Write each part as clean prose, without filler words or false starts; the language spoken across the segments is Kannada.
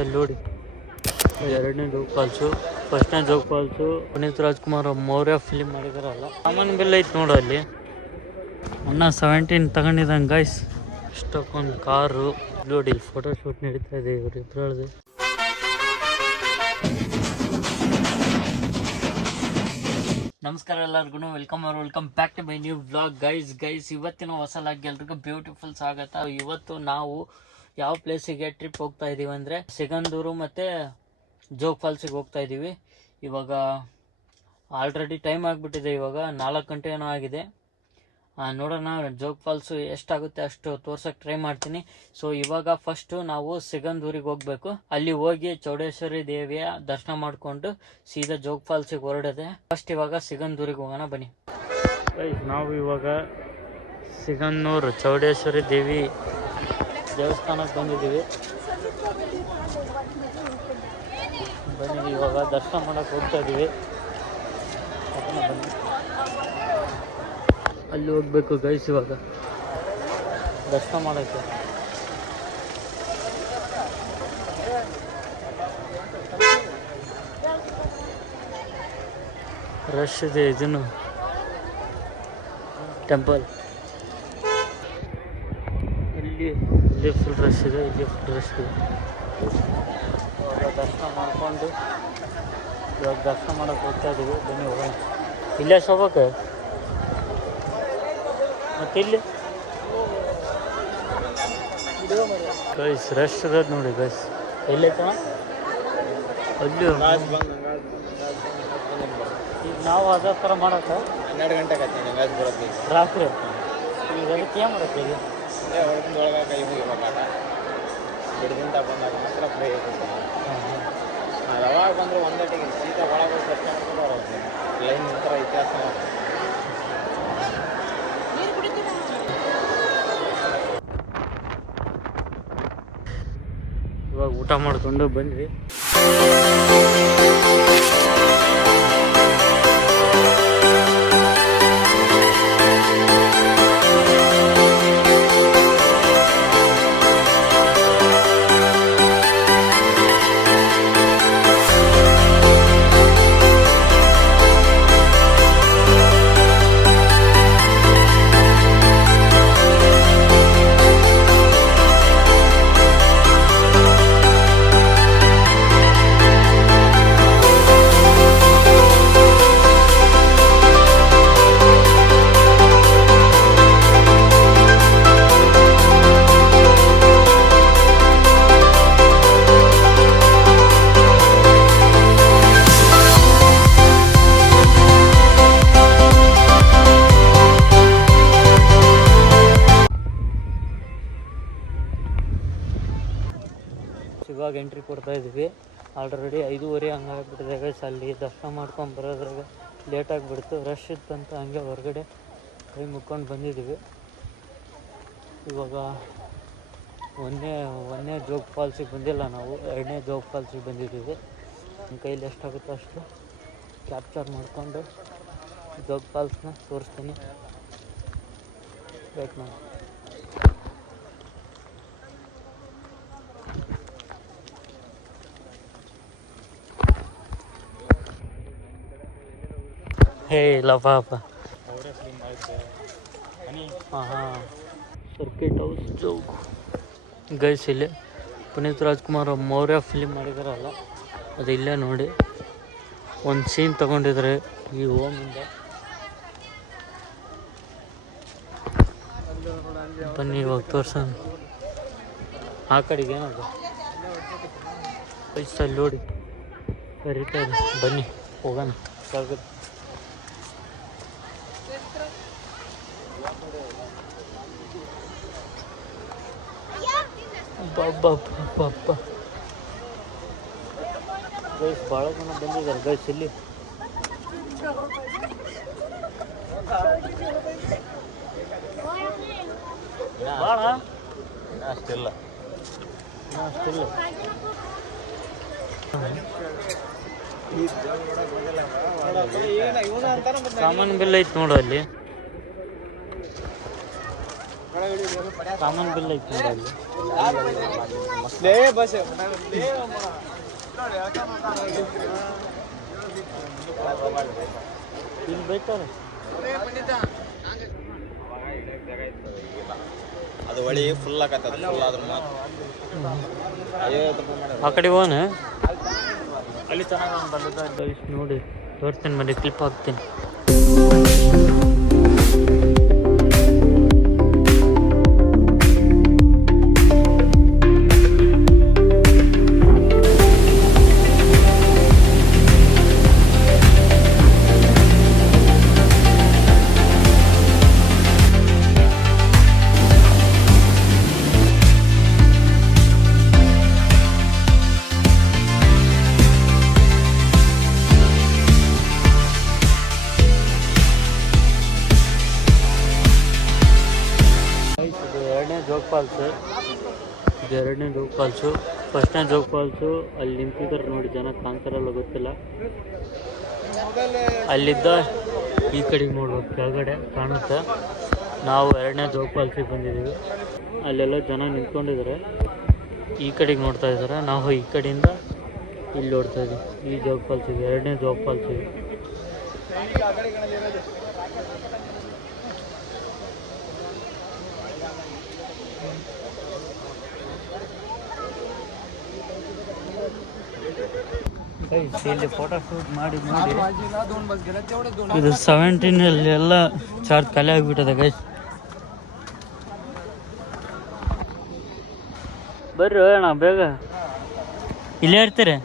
ಅಲ್ಲಿ ನೋಡಿ ಎರಡನೇ ಜೋಗ್ ಫಾಲ್ಸು, ಫಸ್ಟ್ನೇ ಜೋಗ್ ಫಾಲ್ಸು ಪುನೀತ್ ರಾಜ್ಕುಮಾರ್ ಮೌರ್ಯ ಫಿಲಿಮ್ ಮಾಡಿದಾರಲ್ಲ ಸಾಮಾನ್ಯ ಬಿಲ್ ಐತೆ ನೋಡು ಅಲ್ಲಿ. ಅಣ್ಣ 17 ತಗೊಂಡಿದ್ದಂಗೆ ಗೈಸ್. ಇಷ್ಟಕ್ಕೊಂದು ಕಾರು ನೋಡಿ, ಇಲ್ಲಿ ಫೋಟೋ ಶೂಟ್ ನಡೀತಾ ಇದೆ ಇವರಿಬ್ಬರದು. ನಮಸ್ಕಾರ ಎಲ್ಲರಿಗೂ, welcome back to my new vlog guys. ಇವತ್ತಿನ ಹೊಸ ಲಾಗ್ ಎಲ್ರಿಗೂ ಬ್ಯೂಟಿಫುಲ್ ಸ್ವಾಗತ. ಇವತ್ತು ನಾವು ಯಾವ ಪ್ಲೇಸಿಗೆ ಟ್ರಿಪ್ ಹೋಗ್ತಾ ಇದೀವಿ ಅಂದರೆ ಸಿಗಂದೂರು ಮತ್ತು ಜೋಗ್ ಫಾಲ್ಸಿಗೆ ಹೋಗ್ತಾ ಇದ್ದೀವಿ. ಇವಾಗ ಆಲ್ರೆಡಿ ಟೈಮ್ ಆಗಿಬಿಟ್ಟಿದೆ, ಇವಾಗ 4 ಗಂಟೆ ಏನೋ ಆಗಿದೆ. ನೋಡೋಣ ಜೋಗ್ ಫಾಲ್ಸು ಎಷ್ಟಾಗುತ್ತೆ ಅಷ್ಟು ತೋರ್ಸೋಕ್ಕೆ ಟ್ರೈ ಮಾಡ್ತೀನಿ. ಸೊ ಇವಾಗ ಫಸ್ಟು ನಾವು ಸಿಗಂದೂರಿಗೆ ಹೋಗಬೇಕು. ಅಲ್ಲಿ ಹೋಗಿ ಚೌಡೇಶ್ವರಿ ದೇವಿಯ ದರ್ಶನ ಮಾಡಿಕೊಂಡು ಸೀದಾ ಜೋಗ್ ಫಾಲ್ಸಿಗೆ ಹೊರಡದೆ. ಫಸ್ಟ್ ಇವಾಗ ಸಿಗಂದೂರಿಗೆ ಹೋಗೋಣ ಬನ್ನಿ. ನಾವು ಇವಾಗ ಸಿಗಂದೂರು ಚೌಡೇಶ್ವರಿ ದೇವಿ ದೇವಸ್ಥಾನಕ್ಕೆ ಬಂದಿದ್ದೀವಿ. ಬನ್ನಿ ಇವಾಗ ದರ್ಶನ ಮಾಡೋಕ್ಕೆ ಹೋಗ್ತಾ ಇದ್ದೀವಿ. ಬನ್ನಿ, ಅಲ್ಲಿ ಹೋಗ್ಬೇಕು ಗೈಸ್ ಇವಾಗ ದರ್ಶನ ಮಾಡೋಕ್ಕೆ. ರಶ್ ಇದೆ, ಇದನ್ನು ಟೆಂಪಲ್ ಇಲ್ಲಿ ಫುಲ್ ರಶ್ ಇದೆ, ಇಲ್ಲಿ ಫುಲ್ ರಶ್ ಇದೆ. ಇವಾಗ ದರ್ಶನ ಮಾಡಿಕೊಂಡು ಇವಾಗ ದರ್ಶನ ಮಾಡೋಕ್ಕೆ ಹೋಗ್ತಾ ಇದ್ದೀವಿ. ಬನ್ನಿ ಹೋಗೋಣ. ಇಲ್ಲೇ ಶೋಭಕ್ಕೆ ಮತ್ತೆ ಇಲ್ಲಿ ಗೈಸ್ ರಶ್ ಅದ ನೋಡಿ ಗೈಸ್. ಎಲ್ಲೈತಣ ಅಲ್ಲಿ ಈಗ ನಾವು ಅದೇ ಥರ ಮಾಡೋಕೆ 12 ಗಂಟೆ ಬರೋದು ರಾತ್ರಿ. ಈಗ ಅದಕ್ಕೆ ಏನು ಮಾಡೋಕ್ಕೆ ಈಗ ಹೊರಗಿಂದೊಳಗೆ ಕೈ ಮುಗಿಬೇಕಾಗ ಬಿಡದಿಂದ ಬಂದಾಗ ಮಾತ್ರ ಫ್ರೈ ಆಗುತ್ತೆ. ಯಾವಾಗ ಬಂದರೂ ಒಂದಟ್ಟಿಗೆ ಸೀದಾ ಒಳಗೆ ದರ್ಶನ ಮಾಡ್ಕೊಂಡು ಬರೋದು. ಲೈನ್ ನಂತರ ಇತಿಹಾಸ ಇವಾಗ ಊಟ ಮಾಡಿಕೊಂಡು ಬಂದ್ವಿ. ಇವಾಗ ಎಂಟ್ರಿ ಕೊಡ್ತಾ ಇದ್ವಿ. ಆಲ್ರೆಡಿ 5:30 ಹಂಗಾಗ್ಬಿಟ್ಟಿದೆ ಗೈಸ್. ಅಲ್ಲಿ ದರ್ಶನ ಮಾಡ್ಕೊಂಡು ಬರೋದ್ರಾಗ ಲೇಟ್ ಆಗಿಬಿಡ್ತು, ರಶ್ ಇತ್ತಂತ ಹಂಗೆ ಹೊರಗಡೆ ಕೈ ಮುಕ್ಕೊಂಡು ಬಂದಿದ್ದೀವಿ. ಇವಾಗ ಒಂದನೇ ಜೋಗ್ ಫಾಲ್ಸಿಗೆ ಬಂದಿಲ್ಲ ನಾವು, 2ನೇ ಜೋಗ್ ಫಾಲ್ಸಿಗೆ ಬಂದಿದ್ದೀವಿ. ನಮ್ಮ ಕೈಲಿ ಎಷ್ಟಾಗುತ್ತೋ ಅಷ್ಟು ಕ್ಯಾಪ್ಚರ್ ಮಾಡಿಕೊಂಡು ಜೋಗ್ ಫಾಲ್ಸ್ನ ತೋರಿಸ್ತೀನಿ. ವೇಟ್ ಮಾಡಿ. ಹೇ ಇಲ್ಲ ಪಾಪ. ಹಾಂ ಸರ್ಕಿಟ್ ಹೌಸ್ ಜೋಗ್ ಗೈಸ್. ಇಲ್ಲಿ ಪುನೀತ್ ರಾಜ್ಕುಮಾರ್ ಮೌರ್ಯ ಫಿಲಿಮ್ ಮಾಡಿದಾರಲ್ಲ ಅದು ಇಲ್ಲೇ ನೋಡಿ. ಒಂದು ಸೀನ್ ತಗೊಂಡಿದ್ರೆ ಈ ಓಮಿಂದ. ಬನ್ನಿ ಇವಾಗ ತೋರ್ಸೋಣ ಆ ಕಡೆಗೆ. ಏನದು ಗೈಸ್ ಅಲ್ಲಿ ನೋಡಿ ಕರೀತಾ ಇದೆ. ಬನ್ನಿ ಹೋಗೋಣ. ಗೈಸ್ ಭಾಳ ಜನ ಬಂದಿದ್ದಾರೆ ಗೈಸ್ ಇಲ್ಲಿ. ಭಾಳ ಅಷ್ಟಿಲ್ಲ. ಸಾಮಾನ್ಯ ಬಿಲ್ ಐತೆ ನೋಡು ಅಲ್ಲಿ. ಕಾಮನ್ ಬಿಲ್ ಐತಿ ಅಲ್ಲಿ ಬಸ್ ಇಲ್ಲಿ ಬೇಕಾರೆ ಅದು ಹೊಳಿ ಫುಲ್ ಆಗತ್ತೆ ಫುಲ್ ಆದ್ರೂ ಆ ಕಡೆ ಹೋಗೋಣ ಅಲ್ಲಿ ಚೆನ್ನಾಗಿ ಬಲ್ಲದ ನೋಡಿ ತೋರಿಸ್ತೀನಿ ಬನ್ನಿ ಕ್ಲಿಪ್ ಹಾಕ್ತೀನಿ ಎರಡನೇ ಜೋಗ್ ಫಾಲ್ಸು ಫಸ್ಟ್ನೇ ಜೋಗ್ ಫಾಲ್ಸು ಅಲ್ಲಿ ನಿಂತಿದ್ದಾರೆ ನೋಡಿ ಜನ ಕಾಣ್ತಾರಲ್ಲ ಗೊತ್ತಿಲ್ಲ ಅಲ್ಲಿದ್ದ ಈ ಕಡೆಗೆ ನೋಡ್ಬೇಕು ಕೆಳಗಡೆ ಕಾಣುತ್ತೆ ನಾವು ಎರಡನೇ ಜೋಗ್ ಫಾಲ್ಸಿಗೆ ಬಂದಿದ್ದೀವಿ ಅಲ್ಲೆಲ್ಲ ಜನ ನಿಂತ್ಕೊಂಡಿದ್ದಾರೆ ಈ ಕಡೆಗೆ ನೋಡ್ತಾ ಇದ್ದಾರೆ ನಾವು ಈ ಕಡೆಯಿಂದ ಇಲ್ಲಿ ನೋಡ್ತಾ ಇದ್ದೀವಿ ಈ ಜೋಗ್ ಫಾಲ್ಸಿಗೆ ಎರಡನೇ ಜೋಗ್ ಫಾಲ್ಸಿಗೆ ಇಲ್ಲಿ ಫೋಟೋ ಶೂಟ್ ಮಾಡಿ ಇದು 17 ಎಲ್ಲ ಚಾರ್ಜ್ ಖಾಲಿ ಆಗಿಬಿಟ್ಟದೆ ಗೈಸ್ ಬರ್ರಿ ಅಣ್ಣ ಬೇಗ ಇಲ್ಲೇ ಇರ್ತೀರಿ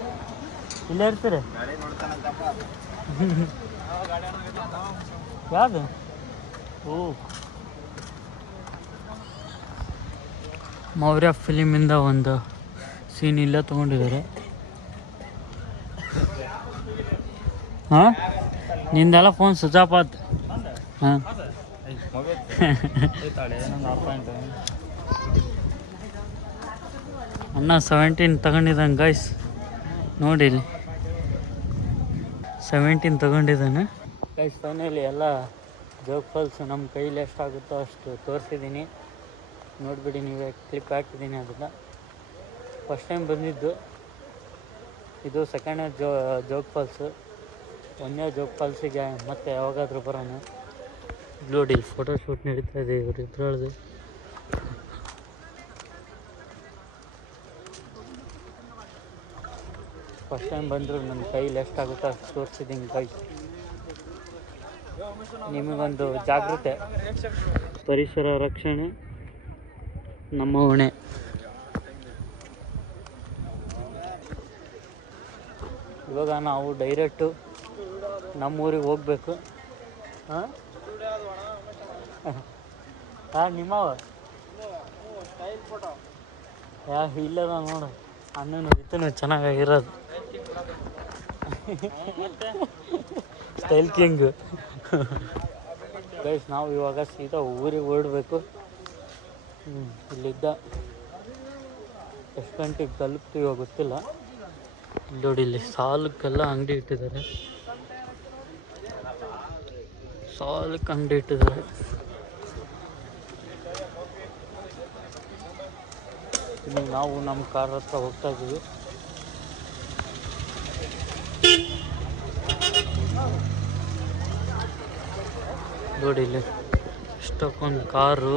ಯಾವುದು ಓ ಮೌರ್ಯ ಫಿಲಿಮಿಂದ ಒಂದು ಸೀನ್ ಇಲ್ಲೇ ತೊಗೊಂಡಿದ್ದಾರೆ ಹಾಂ ನಿಂದೆಲ್ಲ ಫೋನ್ ಸ್ವಿಚ್ ಆಫ್ ಆಯ್ತು ಹಾಂ ಅಣ್ಣ 17 ತಗೊಂಡಿದ್ದಾನೆ ಗೈಸ್ ನೋಡಿ ಇಲ್ಲಿ 17 ತಗೊಂಡಿದ್ದಾನೆ ಗೈಸ್ ಫೈನಲಿ ಎಲ್ಲ ಜೋಗ್ ಫಾಲ್ಸ್ ನಮ್ಮ ಕೈಲಿ ಎಷ್ಟಾಗುತ್ತೋ ಅಷ್ಟು ತೋರಿಸಿದ್ದೀನಿ ನೋಡಿಬಿಡಿ ನೀವೇ ಕ್ಲಿಪ್ ಹಾಕಿದ್ದೀನಿ ಅದನ್ನು ಫಸ್ಟ್ ಟೈಮ್ ಬಂದಿದ್ದು ಇದು ಸೆಕೆಂಡ್ನೇ ಜೋಗ್ ಫಾಲ್ಸು ಒಂದನೇ ಜೋಗ್ ಫಾಲ್ಸಿಗೆ ಮತ್ತೆ ಯಾವಾಗಾದರೂ ಬರೋಣ ನೋಡಿ ಇಲ್ಲಿ ಫೋಟೋ ಶೂಟ್ ನಡೀತಾ ಇದೆ ಇವರು ಇಬ್ಬರದ್ದು ಫಸ್ಟ್ ಟೈಮ್ ಬಂದರೂ ನನ್ನ ಕೈಲಿ ಎಷ್ಟಾಗುತ್ತೋ ಅಷ್ಟು ತೋರಿಸಿದ್ದೀನಿ ಗೈಸ್ ನಿಮಗೊಂದು ಜಾಗೃತೆ ಪರಿಸರ ರಕ್ಷಣೆ ನಮ್ಮ ಹೊಣೆ ಇವಾಗ ನಾವು ಡೈರೆಕ್ಟು ನಮ್ಮೂರಿಗೆ ಹೋಗ್ಬೇಕು ಹಾಂ ನಿಮ್ಮವ ಇಲ್ಲದ ನೋಡು ಅಣ್ಣನು ಇತನು ಚೆನ್ನಾಗಿರೋದು ಸ್ಟೈಲ್ ಕಿಂಗ್ ಗೈಸ್ ನಾವು ಇವಾಗ ಸೀದಾ ಊರಿಗೆ ಹೊರಡಬೇಕು ಇಲ್ಲಿದ್ದ ಎಷ್ಟು ಗಂಟೆಗೆ ತಲುಪ್ತೀವೋ ಗೊತ್ತಿಲ್ಲ ನೋಡಿ ಇಲ್ಲಿ ಸಾಲಕ್ಕೆಲ್ಲ ಅಂಗಡಿ ಇಟ್ಟಿದ್ದಾರೆ ಸಾಲಕ್ಕೆ ಅಂಗಡಿ ಇಟ್ಟಿದ್ದಾರೆ ಇನ್ನು ನಾವು ನಮ್ಮ ಕಾರ್ ಹತ್ರ ಹೋಗ್ತಾ ಇದ್ದೀವಿ ನೋಡಿ ಇಲ್ಲಿ ಇಷ್ಟಕ್ಕೊಂದು ಕಾರು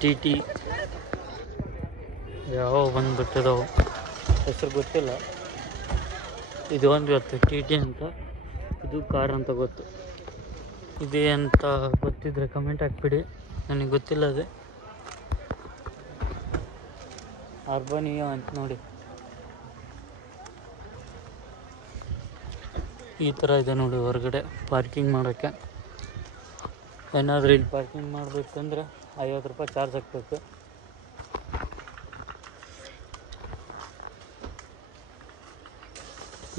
ಟಿ ಟಿ ಯಾವ ಬಂದುಬಿಟ್ಟಿದಾವೆ ಹೆಸರು ಗೊತ್ತಿಲ್ಲ ಇದು ಒಂದು ಗೊತ್ತು ಟಿ ಟಿ ಅಂತ ಇದು ಕಾರ್ ಅಂತ ಗೊತ್ತು ಇದೇ ಅಂತ ಗೊತ್ತಿದ್ರೆ ಕಮೆಂಟ್ ಹಾಕ್ಬಿಡಿ ನನಗೆ ಗೊತ್ತಿಲ್ಲ ಅದೇ ಅರ್ಬನಿಯೋ ಅಂತ ನೋಡಿ ಈ ಥರ ಇದೆ ನೋಡಿ ಹೊರಗಡೆ ಪಾರ್ಕಿಂಗ್ ಮಾಡೋಕ್ಕೆ ಏನಾದರೂ ಇಲ್ಲಿ ಪಾರ್ಕಿಂಗ್ ಮಾಡಬೇಕಂದ್ರೆ 50 ರೂಪಾಯಿ ಚಾರ್ಜ್ ಹಾಕಬೇಕು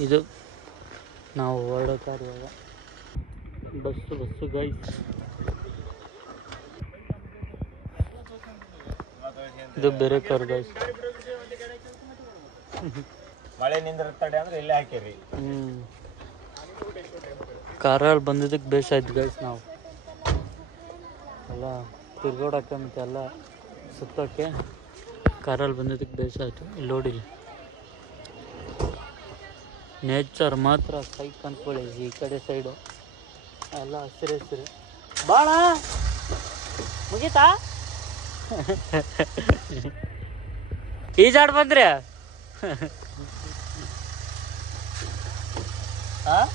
ಇದು ನಾವು ಹೊರಡೋ ಕಾರ್ ಇವಾಗ ಬಸ್ಸು ಗೈಸ್ ಇದು ಬೇರೆ ಕಾರ್ ಗೈಸ್ ಮಳೆ ನಿಂದಿರ್ತಡೆ ಅಂದ್ರೆ ಇಲ್ಲೇ ಹಾಕಿರಿ ಕಾರಲ್ಲಿ ಬಂದಿದ್ದಕ್ಕೆ ಬೇಸಾಯ್ತು ಗೈಸ್ ನಾವು ಎಲ್ಲ ತಿರ್ಗೋಡಕ್ಕೆ ಮತ್ತು ಎಲ್ಲ ಸುತ್ತೋಕ್ಕೆ ಕಾರಲ್ಲಿ ಬಂದಿದ್ದಕ್ಕೆ ಬೇಸಾಯಿತು. ಇಲ್ಲಿ ನೋಡಿ, ನೇಚರ್ ಮಾತ್ರ ಸೈಕ್ ಅಂದ್ಕೊಳ್ಳಿ. ಈ ಕಡೆ ಸೈಡು ಎಲ್ಲ ಹಸಿರು ಹಸಿರು. ಬಾಳ ಮುಗೀತಾ ಈಜಾಡ್ ಬಂದ್ರಿ ಹಾಂ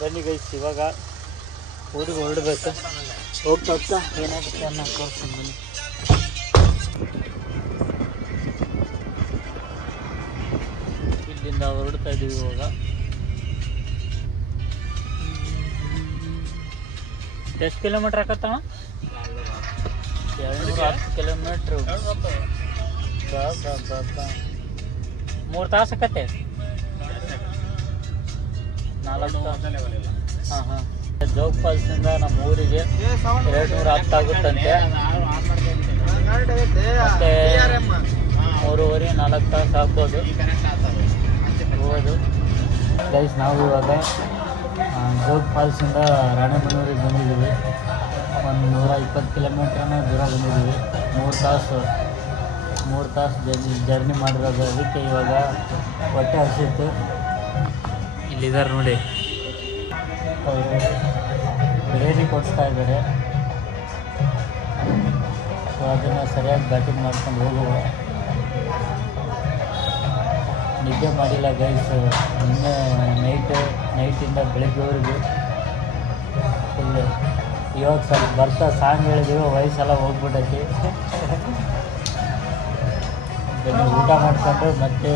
ಬನ್ನಿ ಗೈಸ್, ಇವಾಗ ಊರಿಗೆ ಹೊರಡ್ಬೇಕು. ಹೋಗ್ತಾ ಹೋಗ್ತಾ ಏನಾಗುತ್ತೆ ಅನ್ನೋ ತೋರಿಸ್ತೀನಿ ಬನ್ನಿ. ಇಲ್ಲಿಂದ ಹೊರಡ್ತಾ ಇದ್ದೀವಿ ಇವಾಗ. ಎಷ್ಟು ಕಿಲೋಮೀಟ್ರ್ ಆಕತ್ತವ? 210 ಕಿಲೋಮೀಟ್ರು. 3 ತಾಸು ಆಕತ್ತೆ. 4 ಹಾಂ ಹಾಂ. ಜೋಗ್ ಫಾಲ್ಸಿಂದ ನಮ್ಮ ಊರಿಗೆ 210 ಆಗುತ್ತಂತೆ. ಮತ್ತೆ 3.5-4 ತಾಸು ಆಗ್ಬೋದು ಹೋಗೋದು. ಗೈಸ್, ನಾವು ಇವಾಗ ಜೋಗ್ ಫಾಲ್ಸಿಂದ ರಾಣೆಬೆನ್ನೂರಿಗೆ ಬಂದಿದ್ದೀವಿ. ಒಂದು 120 ಕಿಲೋಮೀಟ್ರನ್ನ ದೂರ ಬಂದಿದ್ದೀವಿ. 3 ತಾಸು ಜರ್ನಿ ಮಾಡಿರೋದು. ಅದಕ್ಕೆ ಇವಾಗ ಹೊಟ್ಟೆ ಹಸಿತ್ತು. ಇಲ್ಲಿದ್ದಾರೆ ನೋಡಿ, ಅವರು ಬಿರಿಯಾನಿ ಕೊಡಿಸ್ತಾ ಇದ್ದಾರೆ. ಸೊ ಅದನ್ನು ಸರಿಯಾಗಿ ಬ್ಯಾಟಿಂಗ್ ಮಾಡ್ಕೊಂಡು ಹೋಗುವ. ನಿದ್ದೆ ಮಾಡಿಲ್ಲ ಗೈಸ್, ನಿನ್ನೆ ನೈಟಿಂದ ಬೆಳಗ್ಗೆವರೆಗೂ ಫುಲ್ಲು. ಇವಾಗ ಸ್ವಲ್ಪ ಬರ್ತಾ ಸಾಂಗ್ ಹೇಳಿದೀವಿ, ವಯಸ್ಸೆಲ್ಲ ಹೋಗ್ಬಿಟ್ಟೈತಿ. ಊಟ ಮಾಡಿಕೊಂಡು ಮತ್ತೆ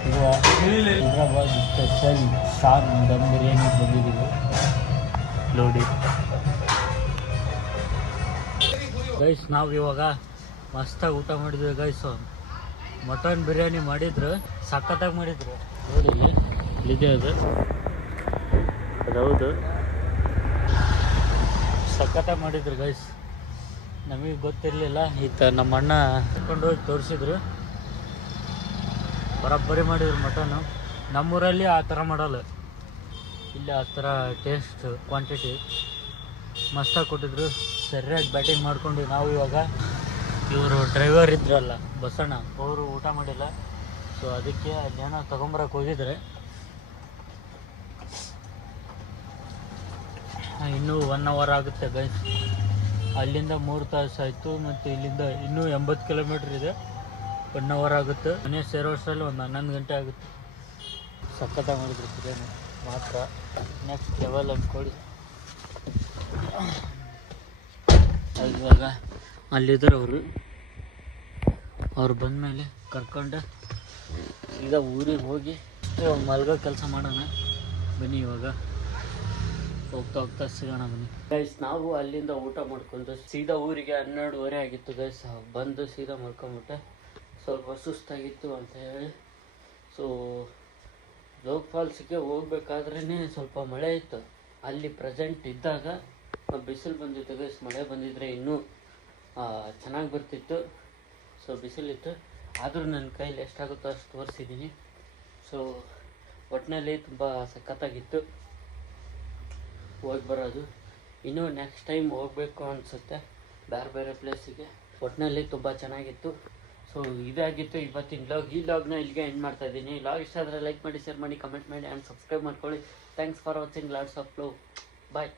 ಸಿಗುವ. ಹೈದ್ರಾಬಾದ್ ಸ್ಪೆಷಲ್ ಶಾನ್ ದಮ್ ಬಿರಿಯಾನಿ ಬಂದಿದ್ದೀವಿ ನೋಡಿ ಗೈಸ್. ನಾವು ಇವಾಗ ಮಸ್ತಾಗಿ ಊಟ ಮಾಡಿದ್ವಿ ಗೈಸು. ಮಟನ್ ಬಿರಿಯಾನಿ ಮಾಡಿದ್ರು, ಸಖತ್ತಾಗಿ ಮಾಡಿದ್ರು ನೋಡಿ. ಇಲ್ಲಿದೆ ಅದೌದು, ಸಖತ್ತಾಗಿ ಮಾಡಿದ್ರು ಗೈಸ್. ನಮಗೆ ಗೊತ್ತಿರಲಿಲ್ಲ. ನಮ್ಮ ಅಣ್ಣ ಕರ್ಕೊಂಡು ಹೋಗಿ ತೋರಿಸಿದ್ರು. ಬರೋಬ್ಬರಿ ಮಾಡಿದ್ರು ಮಟನ್ನು. ನಮ್ಮೂರಲ್ಲಿ ಆ ಥರ ಮಾಡಲ್ಲ, ಇಲ್ಲಿ ಆ ಥರ ಟೇಸ್ಟ್ ಕ್ವಾಂಟಿಟಿ ಮಸ್ತಾಗಿ ಕೊಟ್ಟಿದ್ರು. ಸರಿಯಾಗಿ ಬ್ಯಾಟಿಂಗ್ ಮಾಡ್ಕೊಂಡು ನಾವು ಇವಾಗ, ಇವರು ಡ್ರೈವರ್ ಇದ್ರಲ್ಲ ಬಸಣ್ಣ, ಅವರು ಊಟ ಮಾಡಿಲ್ಲ. ಸೊ ಅದಕ್ಕೆ ಅಲ್ಲೇನೋ ತೊಗೊಂಬರಕ್ಕೆ ಹೋಗಿದ್ರೆ. ಇನ್ನೂ 1 ಅವರ್ ಆಗುತ್ತೆ ಗೈಸ್. ಅಲ್ಲಿಂದ 3 ತಾಸು ಆಯಿತು, ಮತ್ತು ಇಲ್ಲಿಂದ ಇನ್ನೂ 80 ಕಿಲೋಮೀಟ್ರ್ ಇದೆ. 1 ಅವರ್ ಆಗುತ್ತೆ. ಮನೆ ಸೇರೋ ಅಷ್ಟರಲ್ಲಿ ಒಂದು 11 ಗಂಟೆ ಆಗುತ್ತೆ. ಸಖತ್ತಾಗಿ ಮಾಡಿದ್ರು ಬಿರಿಯಾನಿ ಮಾತ್ರ ನೆಕ್ಸ್ಟ್ ಲೆವೆಲ್ ಅಂದ್ಕೊಳ್ಳಿ. ಇವಾಗ ಅಲ್ಲಿದ್ದಾರೆ ಅವ್ರು ಬಂದಮೇಲೆ ಕರ್ಕೊಂಡು ಈಗ ಊರಿಗೆ ಹೋಗಿ ಮಲ್ಗೋ ಕೆಲಸ ಮಾಡೋಣ ಬನ್ನಿ. ಇವಾಗ ಹೋಗ್ತಾ ಸಿಗೋಣ ಬನ್ನಿ ಗೈಸ್. ನಾವು ಅಲ್ಲಿಂದ ಊಟ ಮಾಡ್ಕೊಂಡು ಸೀದಾ ಊರಿಗೆ 12:30 ಆಗಿತ್ತು ಗೈಸ್. ಬಂದು ಸೀದಾ ಮಲ್ಕೊಂಬಿಟ್ಟೆ, ಸ್ವಲ್ಪ ಸುಸ್ತಾಗಿತ್ತು ಅಂತ ಹೇಳಿ. ಸೊ ಜೋಗ್ ಫಾಲ್ಸಿಗೆ ಹೋಗ್ಬೇಕಾದ್ರೇ ಸ್ವಲ್ಪ ಮಳೆ ಇತ್ತು. ಅಲ್ಲಿ ಪ್ರೆಸೆಂಟ್ ಇದ್ದಾಗ ಬಿಸಿಲು ಬಂದಿತ್ತು ಗೈಸ್. ಮಳೆ ಬಂದಿದ್ರೆ ಇನ್ನೂ ಚೆನ್ನಾಗಿ ಬರ್ತಿತ್ತು. ಸೊ ಬಿಸಿಲಿತ್ತು, ಆದರೂ ನನ್ನ ಕೈಲಿ ಎಷ್ಟಾಗುತ್ತೋ ಅಷ್ಟು ತೋರಿಸಿದ್ದೀನಿ. ಸೊ ಒಟ್ಟಿನಲ್ಲಿ ತುಂಬ ಸಖತ್ತಾಗಿತ್ತು ಹೋಗಿ ಬರೋದು. ಇನ್ನೂ ನೆಕ್ಸ್ಟ್ ಟೈಮ್ ಹೋಗಬೇಕು ಅನಿಸುತ್ತೆ ಬೇರೆ ಪ್ಲೇಸಿಗೆ. ಒಟ್ಟಿನಲ್ಲಿ ತುಂಬ ಚೆನ್ನಾಗಿತ್ತು. ಸೊ ಇದಾಗಿತ್ತು ಇವತ್ತಿನ ವ್ಲಾಗ್. ಈ ವ್ಲಾಗ್ನ ಇಲ್ಲಿಗೆ ಎಂಡ್ ಮಾಡ್ತಾ ಇದ್ದೀನಿ. ವ್ಲಾಗ್ ಇಷ್ಟ ಆದರೆ ಲೈಕ್ ಮಾಡಿ, ಶೇರ್ ಮಾಡಿ, ಕಮೆಂಟ್ ಮಾಡಿ ಆ್ಯಂಡ್ ಸಬ್ಸ್ಕ್ರೈಬ್ ಮಾಡ್ಕೊಳ್ಳಿ. Thanks for watching. Lots of love. Bye.